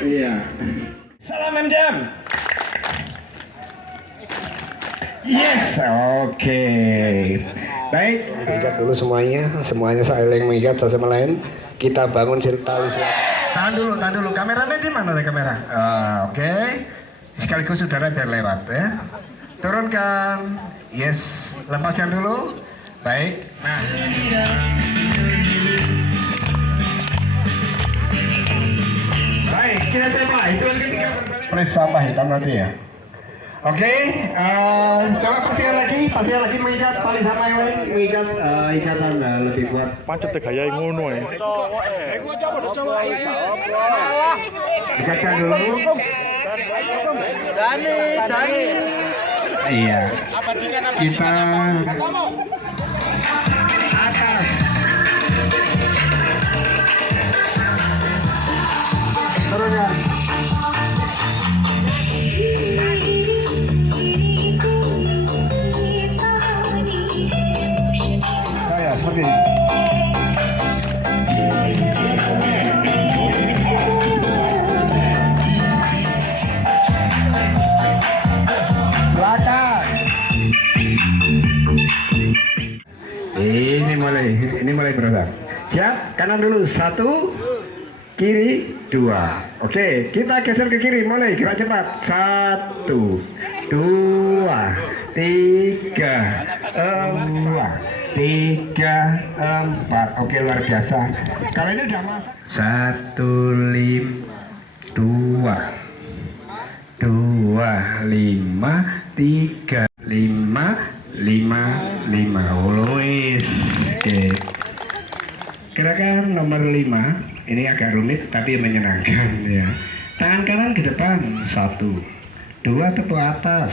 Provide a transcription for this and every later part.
Iya. Salam MJM. Yes, oke. Baik. Ikat dulu semuanya saling mengikat satu sama lain. Kita bangun tali silat. Tahan dulu. Kameranya di mana nih kamera? Oke. Sekaligus saudara biar lewat ya. Turunkan. Yes. Lepaskan dulu. Baik. Nah. Baik, kita coba. Itu ketika press sampah hitam nanti ya. Oke, coba pastikan lagi mengikat tali sama yang lain, mengikat ikatan lebih kuat. Pancet gaya ngono ya. Ikatkan dulu. Dani. Iya. Kita atas. Turunkan. Saya seperti ini. Belakang. Ini mulai berotak. Siap, kanan dulu 1, kiri 2. Oke, kita geser ke kiri, mulai gerak cepat. 1, 2, 3, 4, 4. Oke, luar biasa. Kalau ini udah masak. 1, 2, 5, 3, 5. Wes. Oke. Gerakan nomor 5 ini agak rumit tapi menyenangkan ya. Tangan kanan ke depan. 1, 2 tepuk atas,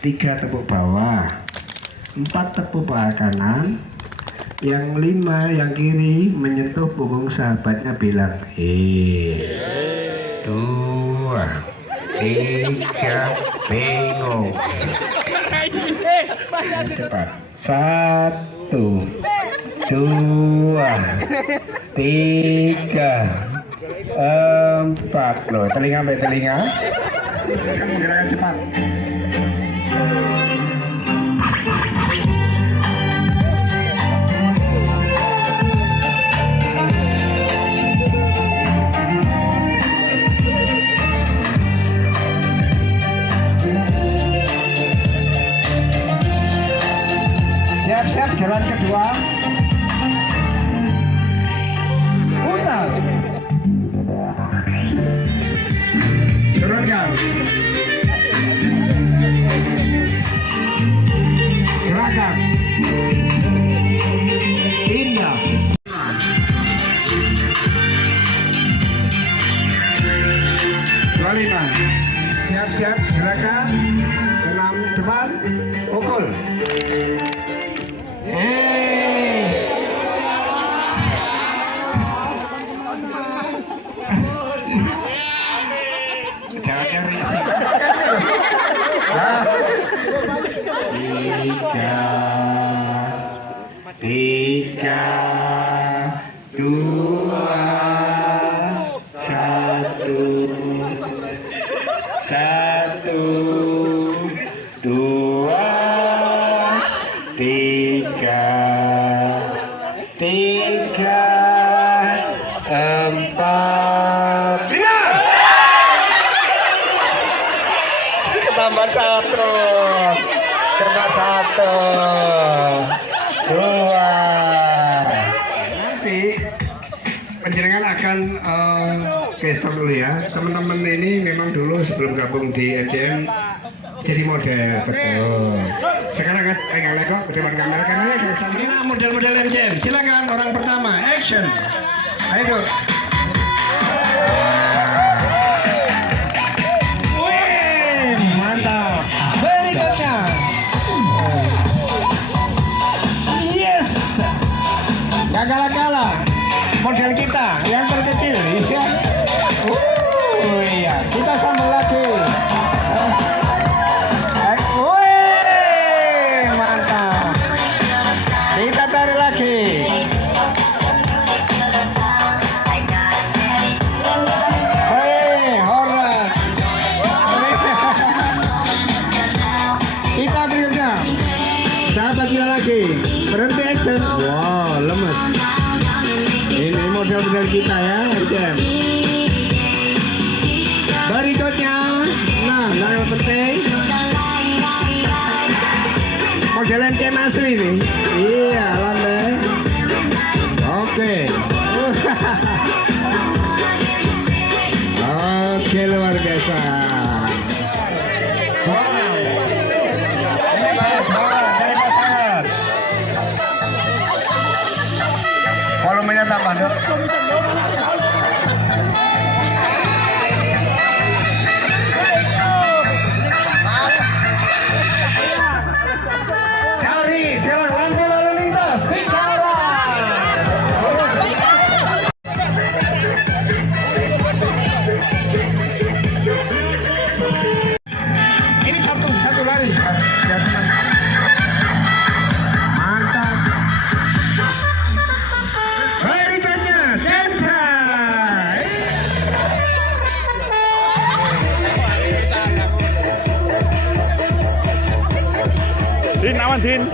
3 tepuk bawah, 4 tepuk paha kanan, yang 5 yang kiri menyentuh punggung sahabatnya, bilang 2, 3, bingung. Cepat. 1, 2, 3, 4. Loh, telinga sampai telinga. Kamu gerakan cepat. Siap-siap jalan kedua. Putar. Turunkan. Gerakan. Indah. 25. Siap-siap gerakan. 6 depan. Pukul. Jalannya risik. 3, 2, 1, 2, 3, 4, 5. Tambah 1, tambah 1, 2. Nanti penjenengan akan stop dulu ya. Teman-teman ini memang dulu sebelum gabung di MJM jadi model, betul. Sekarang kan pegang lego ke depan kamera karena ini model-model MJM. Silakan orang pertama, action. Ayo. Mantap. Berikutnya. Yes. Gak kalah-kalah. Model kita yang terkecil. Iya. Kita sambung lagi. Mantap. Kita tarik lagi. lagi. Berhenti action. Wow, lemes. Ini model-model kita ya, Jam. Berikutnya, nah, yang penting modelan Cem asli nih. Iya, landai. Oke. Oke, luar biasa. Volumenya tambah dong. Cari jalan lampu lalu lintas sekarang. Ini satu lari. Mantap. Berikutnya Densa. Din, awan Din.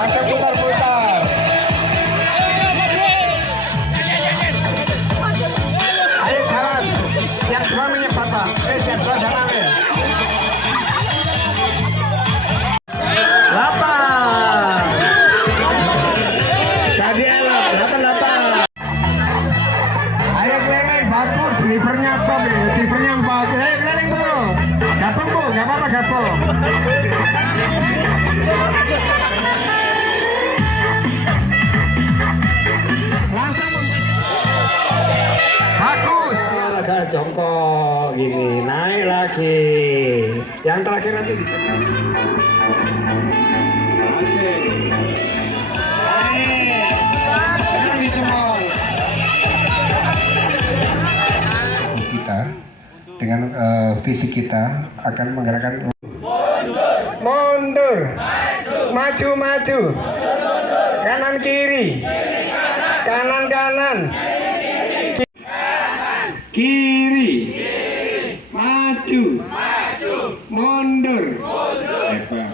Langsung putar-putar. Ayo jalan. Yang dua menyebat Pak. Yang dua jalan ya. 8. Tadi alat 88. Ayo keliling bagus. Drivernya top ya. Drivernya 4. Ayo keliling bro. Gapung bu. Gak apa-apa gapung. Langsung bagus. Agak jongkok gini, naik lagi. Yang terakhir nanti kita dengan fisik kita akan menggerakkan mundur, maju, kanan kiri, kanan, kiri, maju, mundur. Hebat.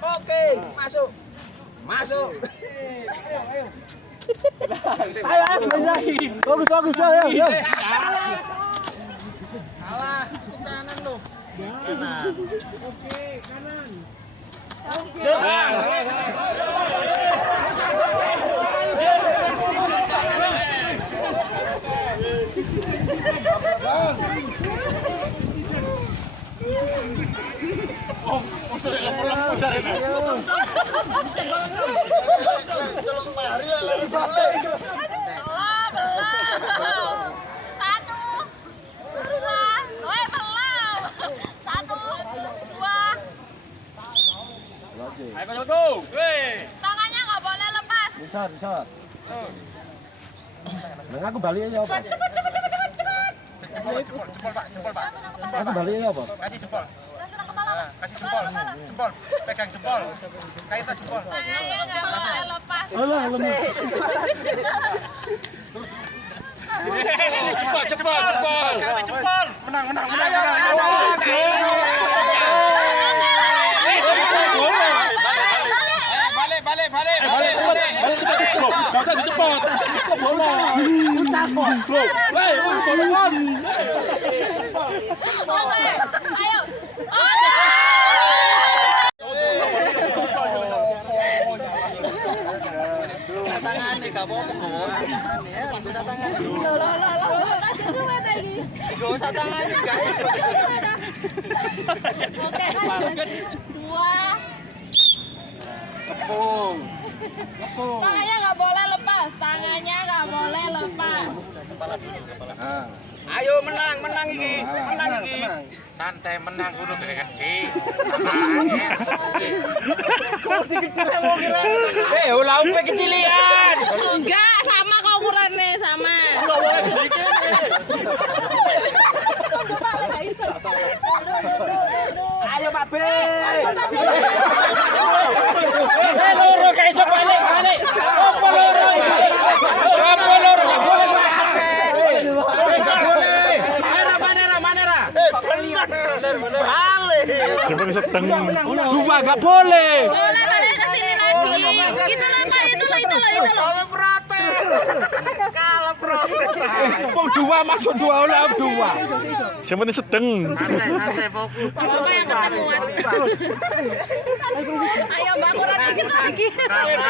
Oke, masuk. Ayo, main lagi. Bagus, ayo. Salah, itu kanan loh. Kanan. Oke, kanan. Tangannya nggak boleh lepas. Bisa. Nah, aku balik aja apa? Cepet. Aku balik aja apa? Kasih kepala. Jempol. Pegang jempol. Kaitan jempol. Tangannya nggak boleh lepas. Alah, lemes. Jempol. Menang. Balik. Gak usah dicepot. Bola. Ayo. Tangan nih, gak apa-apa kok. Tangan dulu. Kasih suwe lagi. Gak usah tangan juga. Oke. 2. Kepung. Tangannya nggak boleh lepas. Ayo menang iki. Santai menang kudu gede. Ulah upe kecilian. Enggak, sama kok ukurannya, sama. Ayo Pak B. Loro kayak iso balik. Apa loro? Manera. Siapa yang seteng? Dua nggak boleh. Boleh balik ke sini lagi. Gitu loh, Pak. Itu loh. Kalau protes. Mau dua masuk dua oleh dua. Siapa yang seteng? Santai fokus. Coba yang ketemuan. Ayo, Mbak, kurang dikit lagi. Ayo.